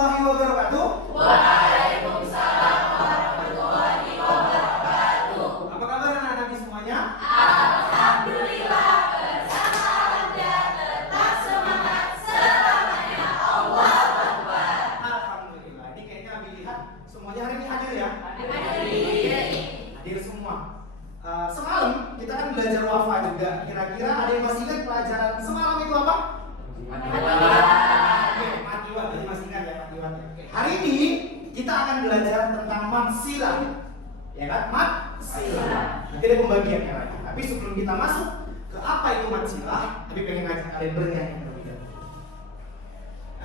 warahmatullahi wabarakatuh. Waalaikumsalam warahmatullahi wabarakatuh. Apa kabar anak-anak semuanya? Alhamdulillah, bersama Anda tetap semangat selamanya. Allahu Akbar. Alhamdulillah. Ini kayaknya Abi lihat semuanya hari ini hadir ya? Hadir semua. Semalam kita kan belajar wafa juga. Kira-kira ada yang masih ingat pelajaran semalam itu apa? Matiwat. Jadi masih ingat ya matiwat. Oke. Hari ini kita akan belajar tentang matsilah. Ya kan? Matsilah. Nanti ada pembagiannya lagi. Tapi sebelum kita masuk ke apa itu matsilah, tapi pengen ngajak kalian bernyanyi terlebih dahulu.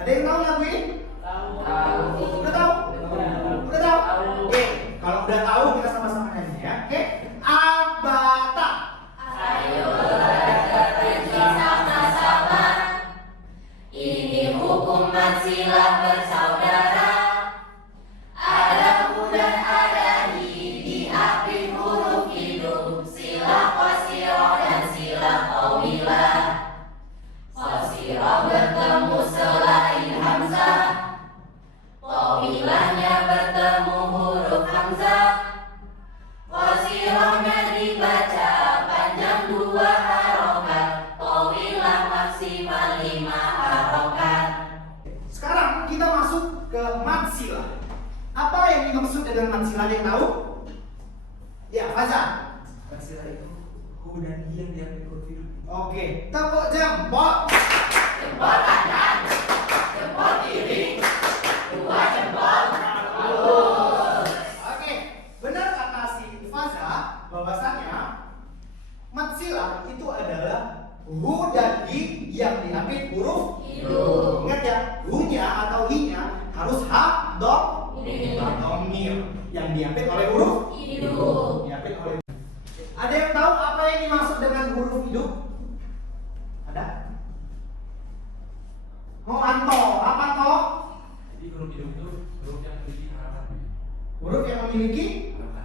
Ada yang tahu lagu ini? Tahu. Udah tahu? Udah tahu? Oke. Kalau udah tahu kita sama-sama nyanyi ya. Oke. Abata. Ayo belajar ngaji sama-sama. Ini hukum matsilah bersaudara. Ada hu dan ada hi, diapit huruf hidup. Silah qasirah dan silah tawilah. Qasirah bertemu selain hamzah, tawilahnya bertemu huruf hamzah. Qasirahnya dibaca panjang 2 harokat, tawilah maksimal 5 harokat. Sekarang kita masuk ke matsilah. Apa yang dimaksud dengan matsilah, yang tahu? Ya, Faza. Matsilah itu hu dan hi yang diambil huruf hidup. Oke, tepuk jempol. Jempol kanan, jempol kiri, 2 jempol. Oke, benar kata si Faza bahwasanya matsilah itu adalah hu dan hi yang diambil huruf Hidup. Ingat ya, hu-nya atau hi-nya harus ha, Mim. domir yang diambil oleh huruf Hidup. diambil oleh. Ada yang tahu apa yang dimaksud dengan huruf hidup? Ada? Oh, Anto, apa toh? Jadi huruf hidup itu huruf yang memiliki harakat. Huruf yang memiliki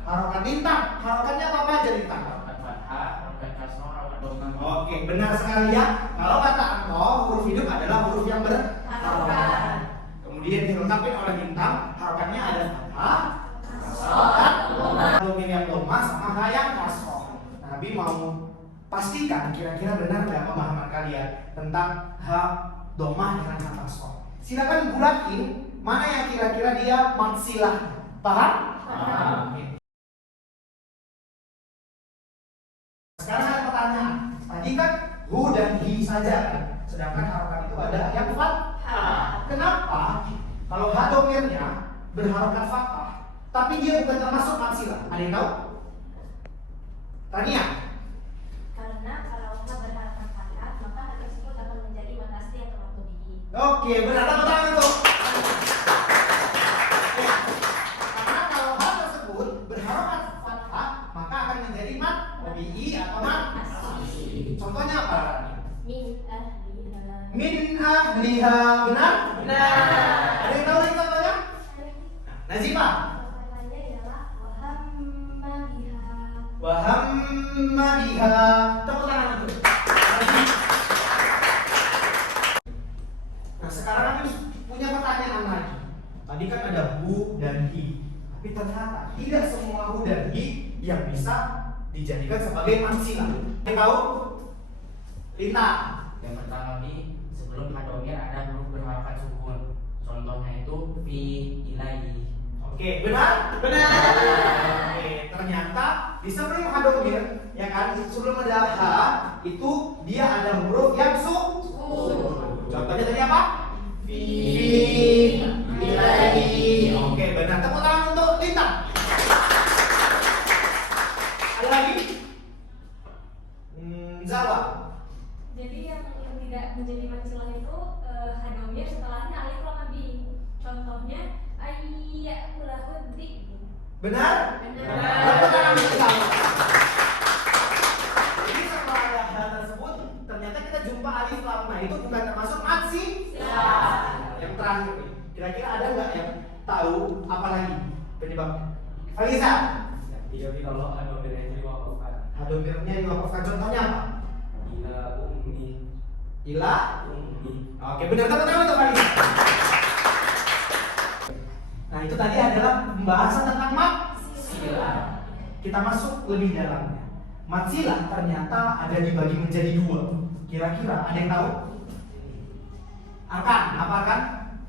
harokat lintang. Harokatnya apa aja lintang? Harakat fathah, harakat kasroh, harakat dhammah. Oke, benar sekali ya. Kalau kata Anto, huruf hidup adalah huruf yang berharokat. Kemudian dilengkapi oleh lintang, harokatnya ada fathah, kasroh, domir yang domah sama ha yang kasroh. Nabi mau pastikan kira-kira benar nggak pemahaman kalian tentang ha domah dengan ha kasroh. Silakan bulatin mana yang kira-kira dia matsilah. Paham? Oke. Sekarang ada pertanyaan. Tadi kan hu dan hi saja kan, sedangkan harokat itu ada yang fathah. Kenapa kalau ha domirnya berharokat fathah, tapi dia bukan termasuk matsilah? Ada yang tahu? Tania? Karena kalau ha berharakat fathah, maka hal tersebut akan menjadi mad asli atau mad tabi'i. Oke, benar. Tepuk tangan tuh. Ya. Karena kalau ha tersebut berharokat fathah, maka akan menjadi mad tabi'i atau mad asli. Contohnya apa? Min ahliha. Min ahliha, benar? Ada yang tahu lagi contohnya? Nazifah? Contohnya ialah wahamma biha. Wahamma biha. Tepuk tangan tuh. Nah, sekarang kami punya pertanyaan lagi. Tadi kan ada hu dan hi, tapi ternyata tidak semua hu dan hi yang bisa dijadikan sebagai matsilah. Yang tahu? Lintang. Yang pertama nih, sebelum ha domir ada huruf berharokat sukun. Contohnya itu fi, ilaihi. Oke, benar? Benar. Oke, ternyata di sebelum ha domir, ya kan, sebelum ada ha, itu dia ada huruf yang sukun. Contohnya tadi apa? Fi, ilaihi. Oke, benar. Tepuk tangan untuk lintang. Ada lagi? Zawa. Jadi yang tidak menjadi matsilah itu hadomir setelahnya alif lam bi. Contohnya ayya'ulahud dzikr. Benar? Benar. Tepuk tangan untuk Zawa. Jadi setelah ada hal tersebut, ternyata kita jumpa alif lam. Nah, itu bukan termasuk matsilah. Yang terakhir nih, kira-kira ada nggak yang tahu apa lagi penyebabnya? Faliza. Jadi kalau ha domirnya diwakafkan, Ha domirnya diwakafkan, contohnya apa? ila ummi, Ila. ummi. Oke, benar. Tepuk tangan untuk Faliza. kita masuk lebih dalamnya. Mad silah ternyata ada dibagi menjadi dua. Kira-kira ada yang tahu? Arkan, apa Arkan?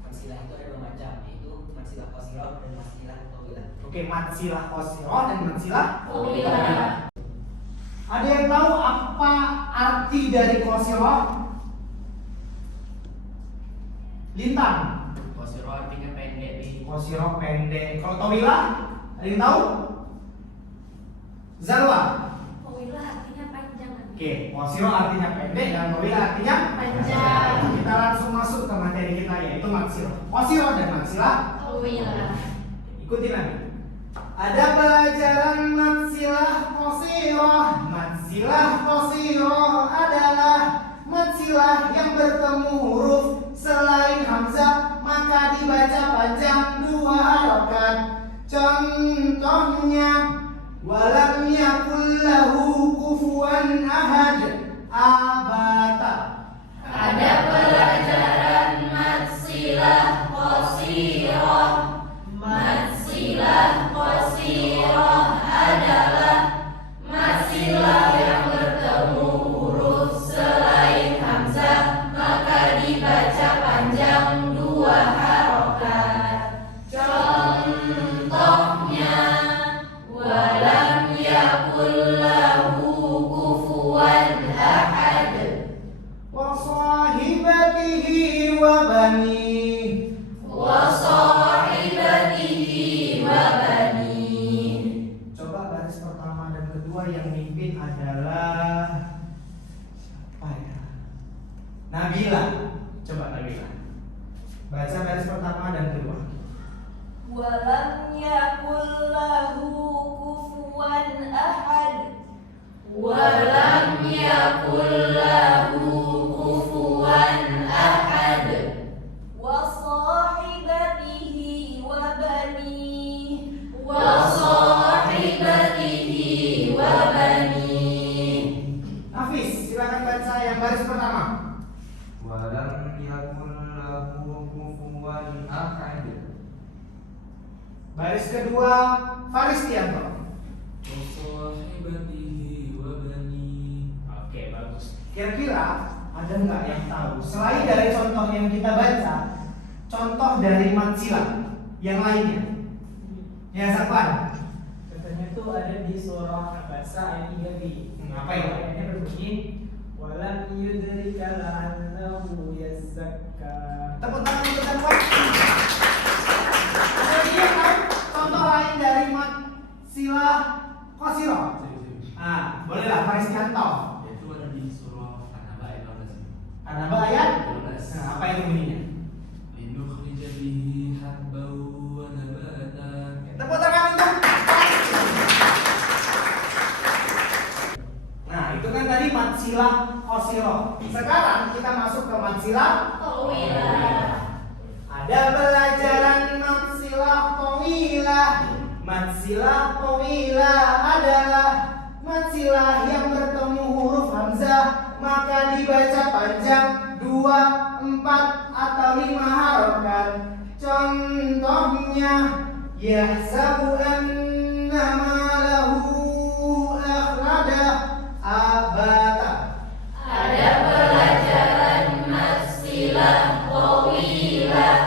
Masilah itu ada dua macam, yaitu masilah qasirah dan masilah tawilah. Oke, mad silah qasirah dan mad silah Tawilah. Ada yang tahu apa arti dari qasirah? Lintang. Qasirah artinya pendek di. Qasirah pendek. Kalau tawilah, ada yang tahu? Zalwa. Tawilah artinya panjang. Oke, qasirah artinya pendek dan tawilah artinya Panjang. Kita langsung masuk ke materi kita yaitu mad silah. Qasirah dan mad silah. Tawilah. Ikuti lagi. Ada pelajaran mad silah qasirah. Mad silah qasirah adalah mad silah yang bertemu huruf selain hamzah maka dibaca panjang dua harokat. Contohnya walam yakul lahu kufuwan ahad. Abata. Ada pelajaran mad silah qasirah. Mad silah qasirah adalah mad silah yang bertemu huruf selain hamzah maka dibaca panjang dua harokat. Contohnya walam yakul lahu kufuwan ahad. Wa sahibatihi wa bani. Wa sahibatihi wa bani. Coba baris pertama dan kedua yang mimpin adalah siapa ya? Nabila. Coba Nabila. Baca baris pertama dan kedua. Walam yakul lahu kufuwan ahad. Walam yakul lahu kufuwan ahad. Wa sahibatihi wa bani. Wa sahibatihi wa bani. Nafis, silakan baca yang baris pertama. Walam yakul lahu kufuwan ahad. Baris kedua, Faristianto. Wasahibatihi wa bani. Oke, bagus. Kira-kira ada nggak yang tahu selain dari contoh yang kita baca, contoh dari mad silah yang lainnya? Ya, Zakwan. Contohnya itu ada di surah Al-Baqarah ayat 3b. Apa itu? Ayatnya berbunyi walam yudrika la'annahu yazakka. Tepuk tangan untuk Zakwan. Ada lagi yang tahu contoh lain dari mad silah qasirah? Ah, bolehlah Faristianto. Itu ada di surah An-Naba ayat 12. An-Naba ayat 12. Nah, apa itu bunyinya? Linukhrija bihi habban wa nabatan. Tepuk tangan untuk. Nah, itu kan tadi mad silah qasirah. Sekarang kita masuk ke mad silah. Tawilah. Ada pelajaran mad silah tawilah. Mad silah tawilah adalah mad silah yang bertemu huruf hamzah maka dibaca panjang 2, 4 atau 5 harokat. Contohnya yahsabu anna malahu akhlada. Abata. Ada pelajaran mad silah tawilah.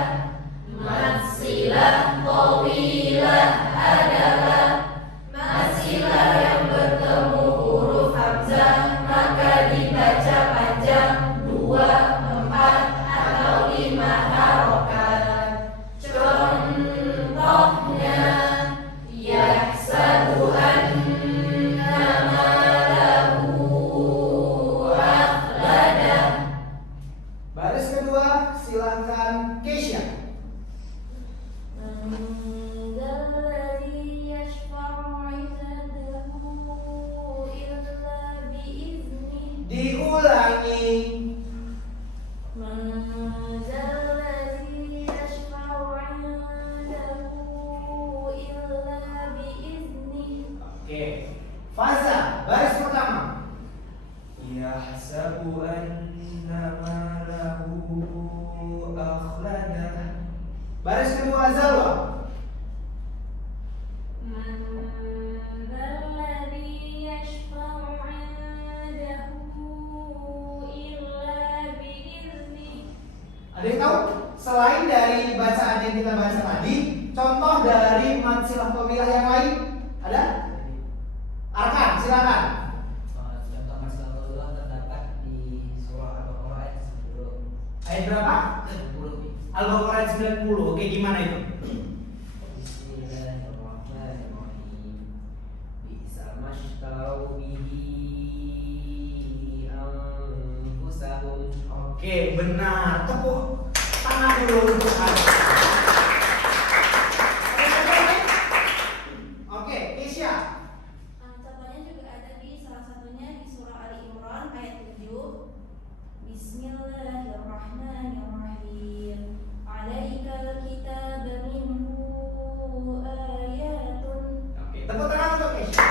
Mad silah tawilah adalah mad silah yang bertemu huruf hamzah maka dibaca panjang 2, 4 atau 5 harokat. Contohnya yahsabu anna malahu akhlada. Baris kedua silakan Keisha. من ذا الذي يشفع عنده إلا بإذنه. Diulangi. من ذا الذي يشفع عنده إلا بإذنه. Oke. Faza, baris pertama. Yahsabu anna malahu akhlada. Baris kedua Zalwa. من ذا selain dari bacaan yang kita baca tadi, contoh dari mad silah tawilah yang lain ada? Arkan, silakan. Contoh masalah Allah terdapat di surah Al-Baqarah ayat 90. Ayat berapa? 90. Al-Baqarah ayat 90. Oke, gimana itu? Bismillahirrahmanirrahim. Bisa mashtau bihi anfusahum. Oke, benar. Tepuk tangan dulu untuk Anda. Oke, Keisha. Contohnya juga ada di salah satunya di surah Ali Imran ayat 7. Bismillahirrahmanirrahim. Alaikal kitab minhu ayatun. Oke, tepuk tangan untuk Keisha.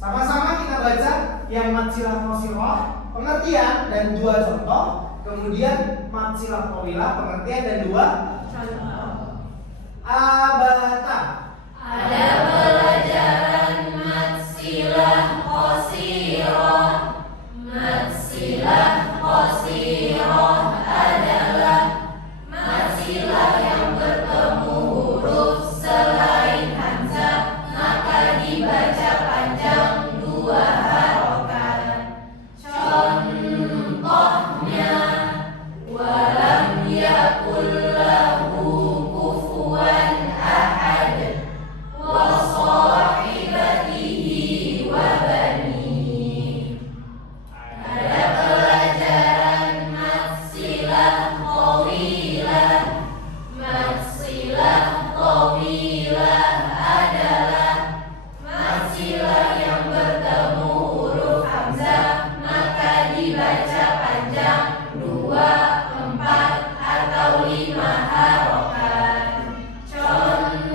Sama-sama kita baca yang mad silah qasirah, pengertian dan dua contoh. Kemudian mad silah tawilah, pengertian dan dua contoh. Abata. Ada pelajaran mad silah qasirah. Mad silah qasirah adalah mad silah yang bertemu huruf selain hamzah, maka dibaca panjang dua harokat. Contohnya, walam yakul lahu kufuwan ahad, wa sahibatihi wa bani. Ada pelajaran mad silah tawilah. Mad silah tawilah adalah mad silah yang bertemu huruf hamzah, maka dibaca panjang 2, 4 atau 5 harokat.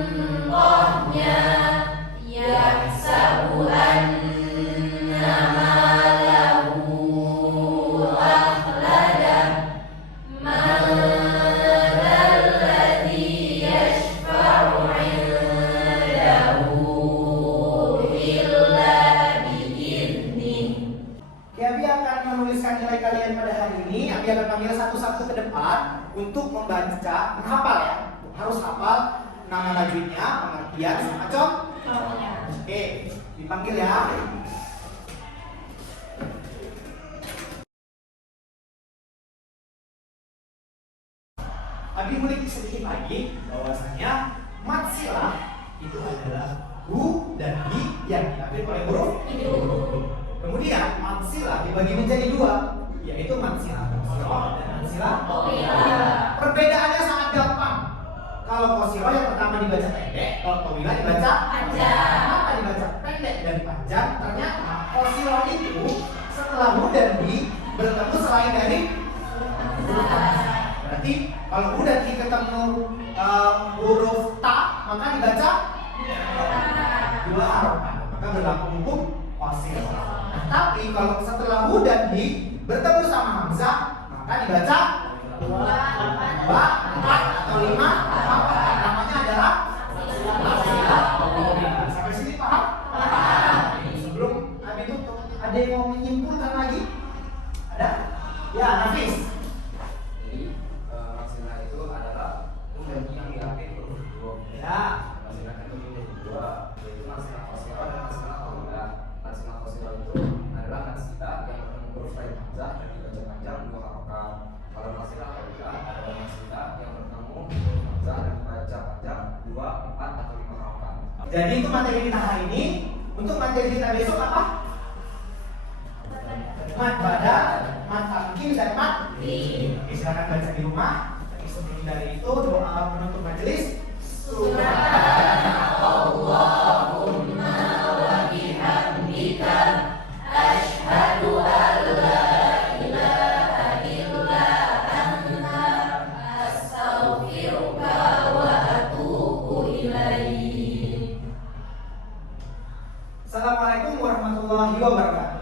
Contohnya, yahsabu anna malahu akhlada. Man dzalladzi yashfa'u 'indahu illa bi'idnih. Oke, Abi akan menuliskan nilai kalian pada hari ini. Abi akan panggil satu-satu ke depan untuk membaca, menghafal ya. Harus hafal nama najwidnya, pengertian, sama contohnya. Oke, dipanggil ya. Abi ulik sedikit lagi bahwasanya mad silah itu adalah hu dan hi yang diambil oleh huruf hidup. Kemudian mad silah dibagi menjadi dua, yaitu mad silah qasirah dan mad silah tawilah. Perbedaannya sangat gampang. Kalau qasirah yang pertama dibaca pendek, kalau tawilah dibaca panjang. Kenapa dibaca pendek dan panjang? Ternyata qasirah itu setelah hu dan hi bertemu selain dari huruf hamzah. Berarti kalau hu dan hi ketemu huruf ta, maka dibaca dua harokat, maka berlaku hukum qasirah. Tapi kalau setelah hu dan hi bertemu sama hamzah, maka dibaca 2, 4 atau 5 harokat. Namanya adalah qasirah. Sampai sini paham? Sebelum Abi tutup, ada yang mau menyimpulkan lagi? Ada? Ya, Nafis. Jadi maksimal itu adalah yang diambil huruf dua. Ya. Maksimal itu huruf dua, yaitu maksimal qasirah dan maksimal tawilah. Maksimal qasirah itu adalah maksimal yang bertemu huruf selain hamzah dan dibaca panjang 2 harokat. Kalau maksimal tawilah adalah maksimal yang bertemu huruf hamzah dan dibaca panjang 2, 4 atau 5 harokat. Jadi itu materi kita hari ini. Untuk materi kita besok apa? Mat badan, mat tamkin dan mat fi. Oke, silakan baca di rumah. Tapi sebelum dari itu doa penutup majelis. Subhanallahumma wa bihamdika asyhadu an la ilaha illa anta astaghfiruka wa atubu ilaik. Assalamualaikum warahmatullahi wabarakatuh.